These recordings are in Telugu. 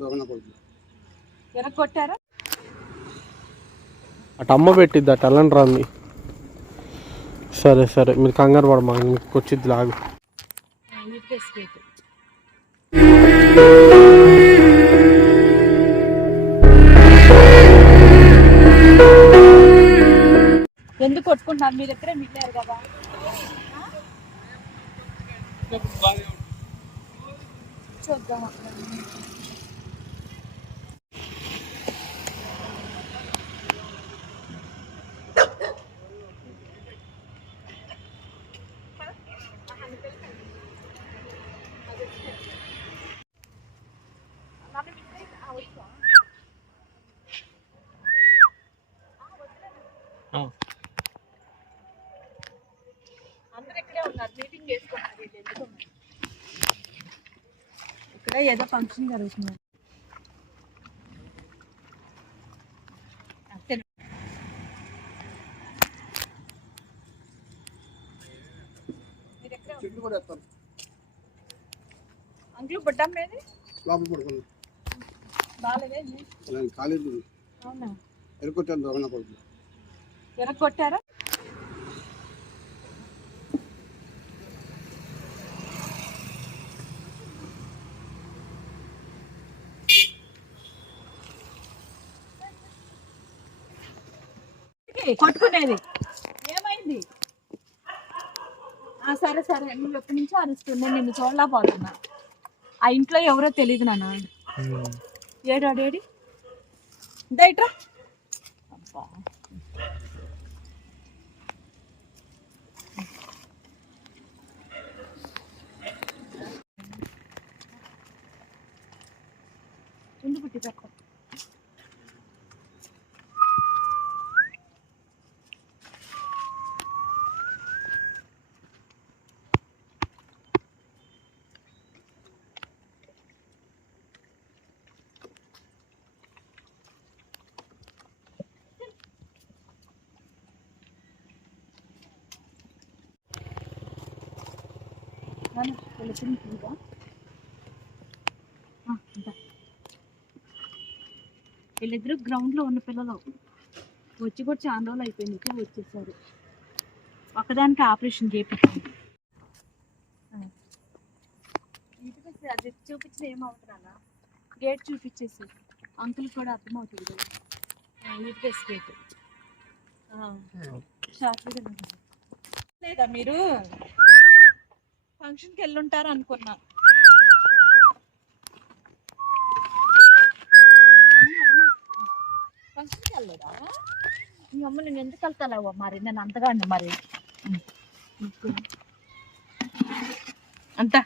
దొంగన కొడుకు ఎరగొట్టారా? అటు అమ్మ పెట్టిద్ది అటు వెళ్ళండి రాంది సరే సరే. మీరు కంగారు పడమా మీకు వచ్చిద్ది లాగు. ఎందుకు కొట్టుకుంటున్నారు? మీ దగ్గరే మిగిలారు కదా. చూద్దాం అక్కడ. ఇక్కడ ఏదో ఫంక్షన్ జరుగుతుంది? చెట్లు కూడా ఎత్తాను అంకుల్ బుడ్డం మీది? లోపల పడుకున్నాను బాగాలేదేంటి ఇలాంటి కాలేజీ అవునా? ఎరుకొట్టాను దొంగన కొడుకు ఎరగొట్టారా కొట్టుకునేది. ఏమైంది? ఆ, సరే సరే. నువ్వు ఎప్పటి నుంచో అరుస్తుంది నిన్ను చూడలేకపోతున్నా ఆ ఇంట్లో ఎవరో తెలియదు నాన్న. ఏడు అడేడి దయట్రా ఎందుకు పుట్టి తక్కువ నాన్న, వీళ్ళిద్దరిని చూడరా? ఆ, ఇందా. వీళ్ళిద్దరు గ్రౌండ్లో ఉన్న పిల్లలు. వచ్చి కూడా చాలా రోజులు అయిపోయింది ఇట్లా వచ్చేసారు. ఒకదానికి ఆపరేషన్ చేయించాను అది చూపించిన ఏమవుతున్నా గేట్ చూపించేసి. అంకుల్ కూడా అర్థమవుతుంది కదా. యూపీఎస్ గేట్ షార్ట్గా లేదా మీరు ఫంక్షన్కి వెళ్ళుంటారు అనుకున్నా. ఫంక్షన్కి వెళ్ళలేదా? మీ అమ్మ నేను ఎందుకు వెళ్తాలేవో మరి? నేను అంతగాండి మరి. అంత.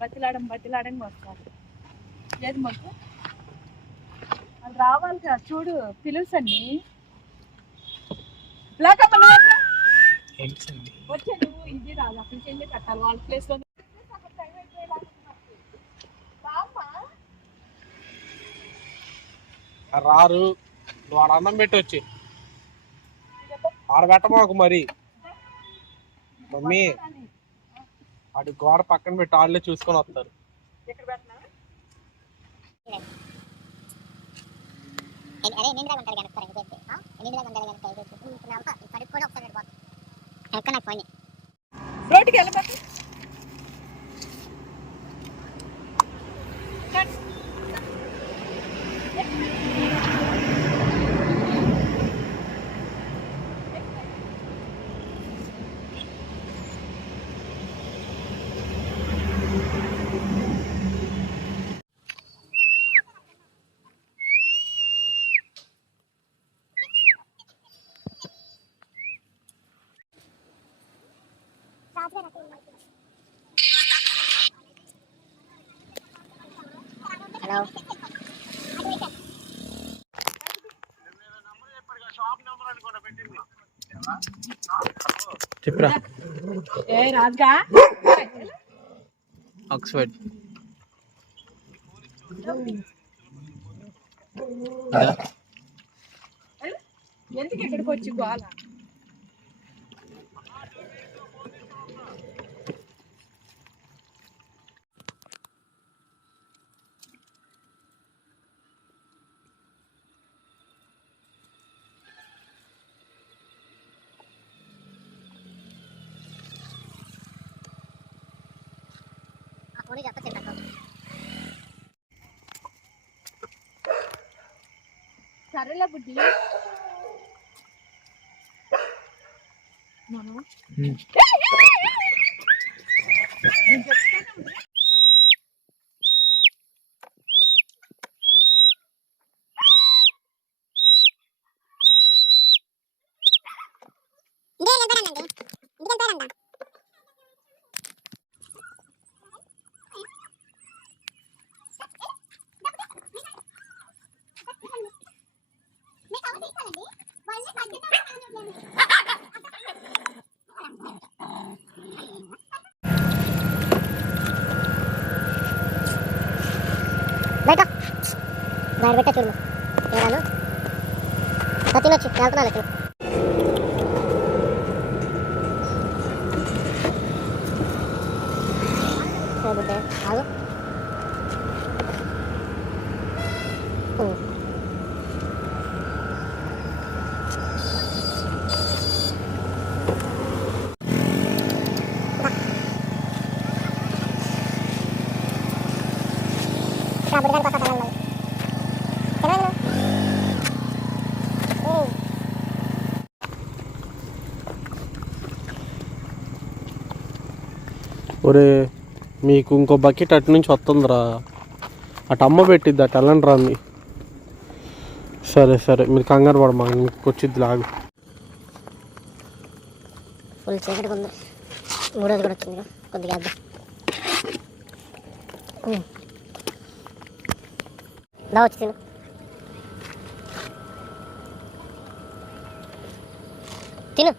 బతిలాడం బతిలాడం వస్తారు. లేదు మాకు? వాళ్ళు రావాలి కదా చూడు పిలుసు అన్ని బ్లాక్ ఇది రాదు అక్కడి నుంచి కట్టాలి వాళ్ళ ప్లేస్లో రారు. నువ్వు ఆడ అన్నం పెట్టొచ్చి. ఆడ పెట్టమాకు మరి. మమ్మీ అటు గోడ పక్కన పెట్టి వాళ్ళే చూసుకొని వస్తారు. ఎక్కడ పెట్టినా అరే ఉంటారు కనుక ఫర్ ఎగ్జాంపుల్ ఉంటారు కనుక ఇప్పుడు కూడా ఒకసారి ఎక్కడ నాకు ఫోన్ రోడ్డుకి వెళ్ళబట్టి హలో చెప్పరా. ఏ రాజుగా ఆక్స్ఫర్డ్. ఎందుకు ఇక్కడికి వచ్చి గోల? పోనీ చెప్పచ్చు తక్కువ సరేలే బుడ్డి. నేను చెప్తాను. బయట. బయట పెట్ట చూడు. ఏరాను తినొచ్చు వెళ్తున్నాను తిను ఉమ్. ఒరే మీకు ఇంకో బకెట్ అటు నుంచి వస్తుందిరా. అటు అమ్మ పెట్టిద్ది అటు వెళ్ళండి రా మీ సరే సరే మీరు కంగారు పడమా మీకు వచ్చిద్ది లాగు. ఫుల్ చీకటిగా ఉంది. మూడోది కూడా వచ్చింది కొద్దిగా. దా వచ్చి తిను తిను